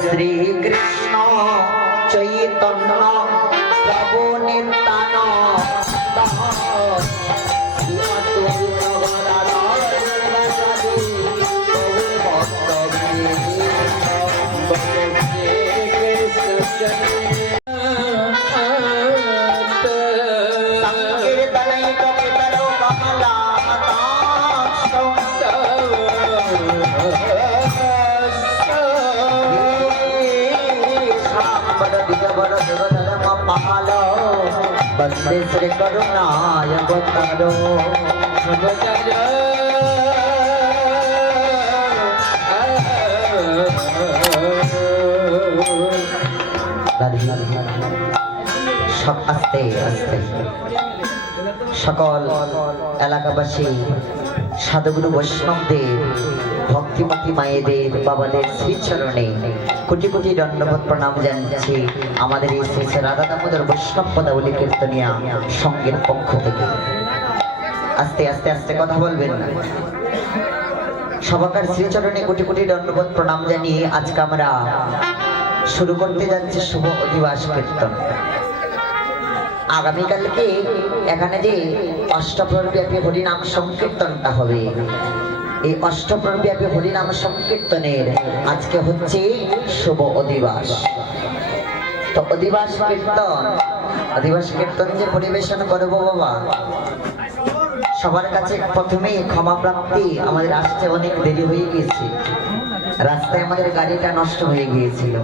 श्री कृष्ण चैतन्य प्रभु नित्यानंद वंदे श्री करुणाय अवतारो आस्ते आस्ते सकल एलाकाबासी साधुगुरु वैष्णवदेर भक्तिमती मायेदेर बाबादेर श्रीचरणे कोटि कोटि दंडवत प्रणाम जानाচ্ছি আমাদের এই শ্রী রাধা দামোদর বৈষ্ণব পদাবলী কীর্তনিয়া সঙ্গের পক্ষ থেকে। আস্তে আস্তে আস্তে কথা বলবেন না। সবাকার শ্রীচরণে কোটি কোটি দণ্ডবত প্রণাম জানিয়ে আজকে আমরা শুরু করতে যাচ্ছি শুভ অধিবাস কীর্তন। আগামীকালকে এখানে যে অষ্টপ্রহরব্যাপী হরিনাম সংকীর্তনটা হবে, এই অষ্টপ্রহরব্যাপী হরিনাম সংকীর্তনের আজকে হচ্ছে শুভ অধিবাস। তো অধিবাস কীর্তন যে পরিবেশন করবো বাবা, সবার কাছে প্রথমেই ক্ষমা প্রাপ্তি। আমাদের আসতে অনেক দেরি হয়ে গিয়েছে, রাস্তায় আমাদের গাড়িটা নষ্ট হয়ে গিয়েছিল,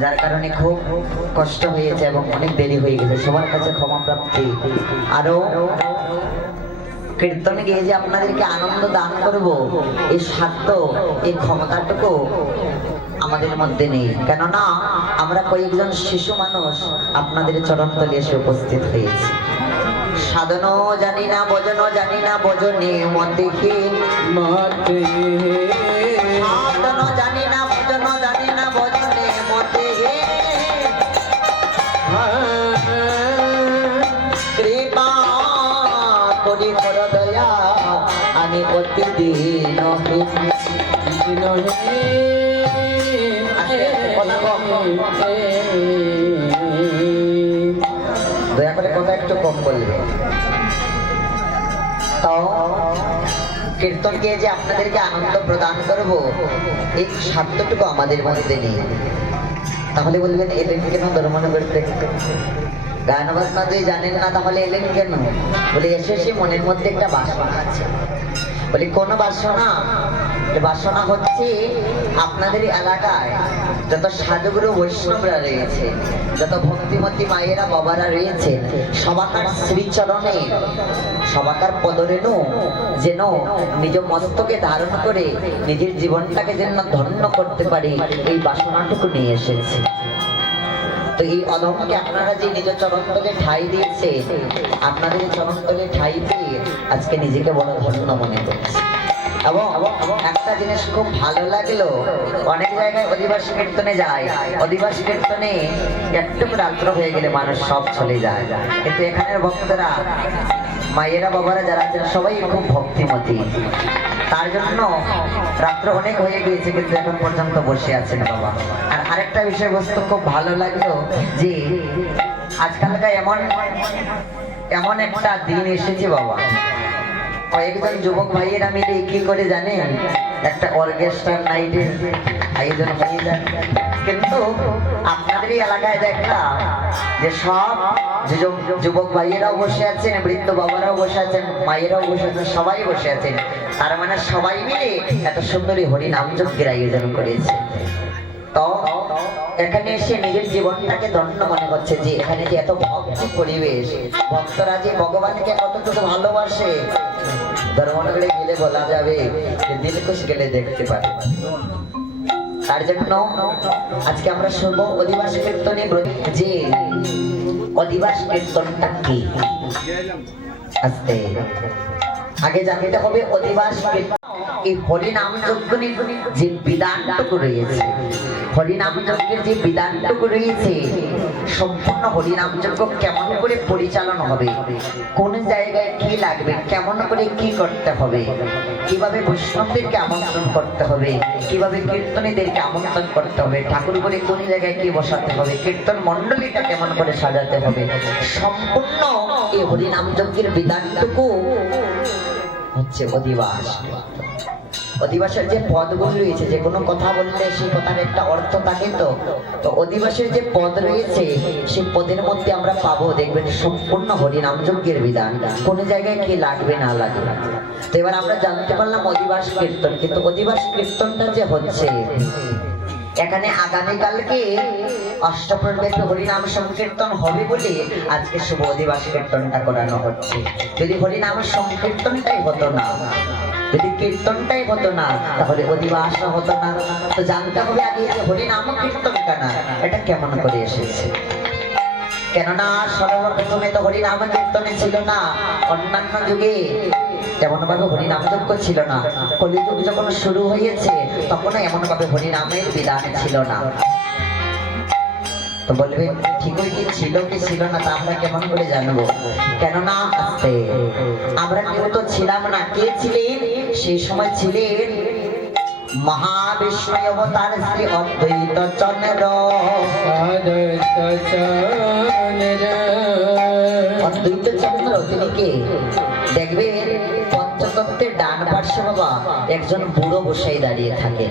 যার কারণে খুব কষ্ট হয়েছে এবং অনেক দেরি হয়ে গেছে। সবার কাছে ক্ষমা প্রাপ্তি। আরো কীর্তনে গিয়ে যে আপনাদেরকে আনন্দ দান করব, এই সাধ্য এই ক্ষমতাটুকু আমাদের মধ্যে নেই, কেননা আমরা কয়েকজন শিশু মানুষ আপনাদের চরণতলে এসে উপস্থিত হয়েছি। সাধনও জানি না, ভজনও জানি না, ভজনে মতিহীন সাধনও জানি না, ভজনও জানি না, ভজনে মতিহীন কৃপা করি কর দয়া আমি প্রতিদিন দয়া করে কথা একটু কম বলবে। তো কীর্তনকে যে আপনাদেরকে আনন্দ প্রদান করব, এই সাধ্যটুকু আমাদের মধ্যে নেই। তাহলে বলবেন এলেন কেন ধর্মনগর থেকে? গান বাজনা যদি জানেন না তাহলে এলেন কেন? বলে এসে মনের মধ্যে একটা বাসনা আছে। বলি কোন বাসনা? বাসনা হচ্ছে আপনাদের এলাকায় যত সাধুগুরু বৈষ্ণবরা রয়েছে, যত ভক্তিমতী মায়েরা বাবারা রয়েছে, সবাকার শ্রীচরণে সবাকার পদরেণু যেন নিজ মস্তকে ধারণ করে নিজের জীবনটাকে যেন ধন্য করতে পারে, এই বাসনাটুকু নিয়ে এসেছে। তো এই অধমকে আপনারা যে নিজ চরণতলে ঠাঁই দিয়েছে, আপনাদের চরণতলে ঠাঁই পেয়ে আজকে নিজেকে বড় ধন্য মনে করছে। এবং একটা জিনিস খুব ভালো লাগলো, অনেক জায়গায় অধিবাস কীর্তনে যায়, অধিবাস কীর্তনে একটু রাত্র হয়ে গেলে মানুষ সব চলে যায়, কিন্তু এখানের ভক্তরা মায়েরা বাবারা যারা আছেন সবাই খুব ভক্তিমতী, তার জন্য রাত্র অনেক হয়ে গিয়েছে কিন্তু এখন পর্যন্ত বসে আছেন বাবা। আর আরেকটা বিষয়বস্তু খুব ভালো লাগলো যে আজকালকার এমন একটা দিন এসেছে বাবা, কয়েকজন যুবক ভাইয়েরা মিলে কি করে জানেন একটা অর্কেস্ট্রার নাইটের আয়োজন হয়ে যায়, কিন্তু আপনাদেরই এলাকায় দেখলাম যে সব যুবক ভাইয়েরাও বসে আছেন, বৃদ্ধ বাবারাও বসে আছেন, মায়েরাও বসে আছেন, সবাই বসে আছেন, তার মানে সবাই মিলে এত সুন্দরী হরিনাম যজ্ঞের আয়োজন করেছে। তো এখানে এসে নিজের জীবনটাকে ধন্য মনে হচ্ছে যে এখানে যে এত ভক্তি পরিবেশ, ভক্তরা যে ভগবানকে কতটুকু ভালোবাসে ধর্মনগরে গেলে বলা যাবে যে দিলকুশ গেলে দেখতে পারে। তার জন্য আজকে আমরা শুনবো অধিবাস কীর্তনে যে অধিবাস কীর্তনটা কি। আস্তে আগে জানতে হবে অধিবাস কীর্তন এই হরিনাম যজ্ঞের যে বিধানটুকু রয়েছে, হরিনাম যজ্ঞের যে বিধানটুকু রয়েছে, সম্পূর্ণ হরিনাম যজ্ঞ কেমন করে পরিচালনা হবে, কোন জায়গায় কি লাগবে, কেমন করে কি করতে হবে, কিভাবে বৈষ্ণবদেরকে আমন্ত্রণ করতে হবে, কিভাবে কীর্তনীদেরকে আমন্ত্রণ করতে হবে, ঠাকুর করে কোন জায়গায় কি বসাতে হবে, কীর্তন মণ্ডলীটা কেমন করে সাজাতে হবে, সম্পূর্ণ এই হরিনাম যজ্ঞের বিধানটুকু হচ্ছে অধিবাস। অধিবাসের যে পদগুলো রয়েছে, যে কোনো কথা বললে সেই কথার একটা অর্থ থাকে, তো অধিবাসের যে পদ রয়েছে সেই পদের মধ্যে আমরা পাবো দেখবেন সম্পূর্ণ হরিনাম যজ্ঞের বিধান, কোন জায়গায় কি লাগবে না লাগবে। তো এবার আমরা জানতে পারলাম অধিবাস কীর্তন, কিন্তু অধিবাস কীর্তনটা যে হচ্ছে এখানে আগামীকালকে অষ্টপ্রহরব্যাপী হরিনাম সংকীর্তন হবে বলে আজকে শুভ অধিবাস কীর্তনটা করানো হচ্ছে। যদি হরিনাম সংকীর্তনটাই হতো না, যদি কীর্তনটাই হতো না, তাহলে অধিবাস হতো না। তো জানতে হবে আগে যে হরিনাম কীর্তনটা না এটা কেমন করে এসেছে, কেননা সর্বপ্রথমে তো হরিনাম কীর্তনে ছিল না, অন্যান্য যুগে এমন ভাবে হরিনাম যজ্ঞ ছিল না, কলিযুগ যখন শুরু হয়েছে তখন এমন ভাবে হরিনামের বিধান ছিল না। তো বলবে ঠিকই কি ছিল কি ছিল না তা আমরা কেমন করে জানবো, কেননা আস্তে আমরা কেউ তো ছিলাম না। কে ছিলেন সেই সময়? ছিলেন মহাবিষ্ণু অবতার শ্রী অদ্বৈত চন্দ্র। অদ্বৈত চন্দ্র তিনি কে? দেখবেন পঞ্চতত্ত্বের ডান পার্শ্বে বাবা একজন বুড়ো গোসাই দাঁড়িয়ে থাকে,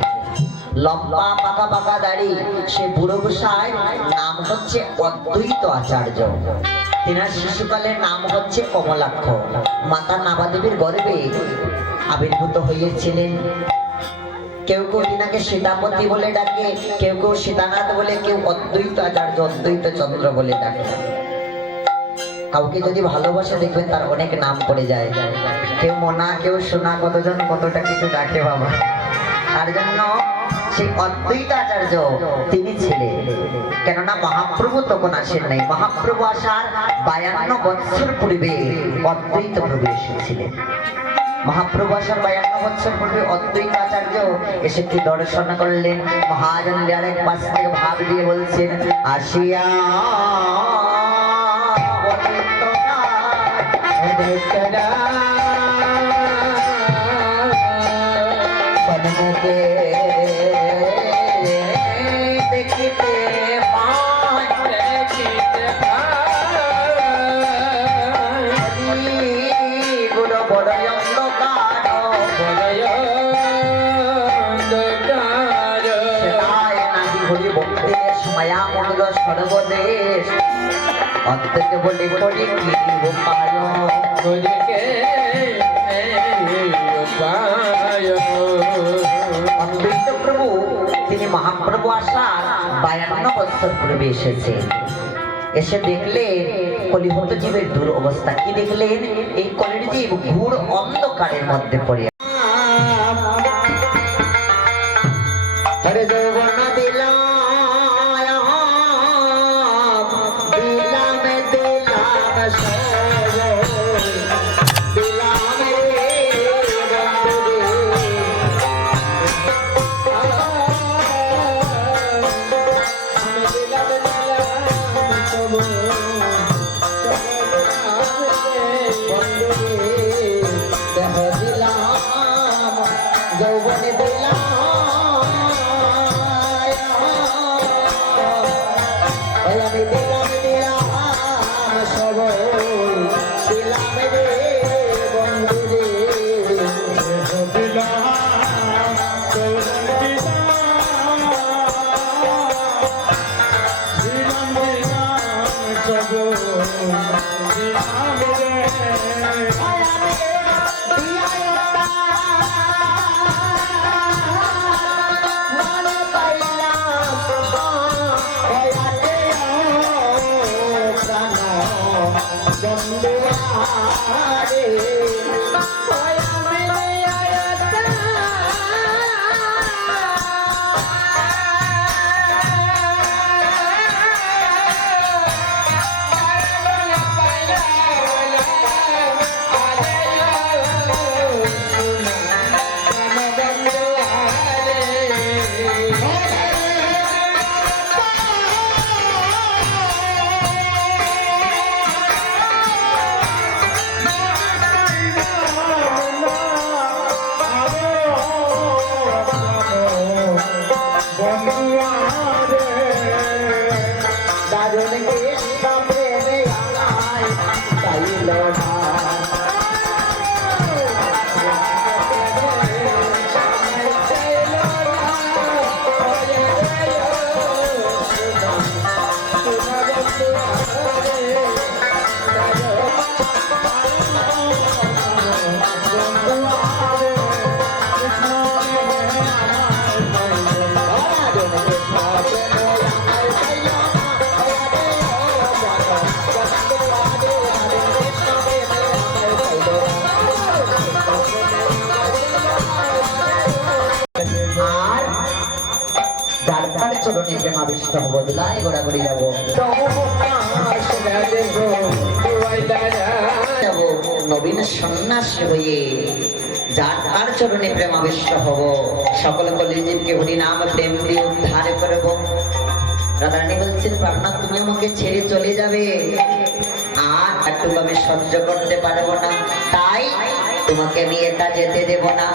লম্বা পাকা পাকা দাড়ি। সে বুড়ো গোসাই নাম হচ্ছে অদ্বৈত আচার্য। তিনার শিশুকালের নাম হচ্ছে কমলাক্ষ। মাতা নাবাদেবীর গর্ভে আবির্ভূত হয়েছিলেন। কেউ কেউ তিনাকে সীতাপতি বলে ডাকে, কেউ কেউ সীতানাথ বলে, কেউ অদ্বৈত আচার্য অদ্বৈত চন্দ্র বলে ডাকে। কাউকে যদি ভালোবাসে দেখবেন তার অনেক নাম পড়ে যায়, কেউ মোনা, কেউ সোনা, কতজন কতটা কিছু ডাকে বাবা। তার জন্য সেই অদ্বৈত আচার্য তিনি ছিলেন, কেননা মহাপ্রভু তখন আসেন নাই। মহাপ্রভু আসার 52 বৎসর পূর্বে অদ্বৈত প্রভু এসেছিলেন। মহাপ্রভু আসার 52 বৎসর পূর্বে অদ্বৈত আচার্য এসে কি দর্শন করলেন। মহাজন আরেক পাশ থেকে ভাব দিয়ে বলছেন, আসিয়া দেখিতে গুরু বড় হরি ভক্তির মায়া মন্দির সর্বদেশ অন্তকে বলে করি কি উপায় অদ্বৈত প্রভু তিনি মহাপ্রভু আসার 52 বৎসর পূর্বে এসেছেন। এসে দেখলেন কলিহত জীবের দুরবস্থা। কি দেখলেন? এই কলির জীব ঘোর অন্ধকারের মধ্যে পড়ে বন্ধু আরে ওই আমি আয়াতা দারুণ কৃষ্ণ প্রেমে আমায় চাইল না আর যার তার চরণে প্রেমাবিষ্ট হব দুলাই গোড়াগড়ি যাবো যাবো নবীন সন্ন্যাসী হয়ে যার তার চরণে প্রেমাবিষ্ট হব সকল কলিজীবকে হরি নাম প্রেম দিয়ে উদ্ধার করব। রাধারানী বলছেন প্রাণনাথ তুমি আমাকে ছেড়ে চলে যাবে আর একটু আমি সহ্য করতে পারবো না, তাই তোমাকে আমি একা যেতে দেব না।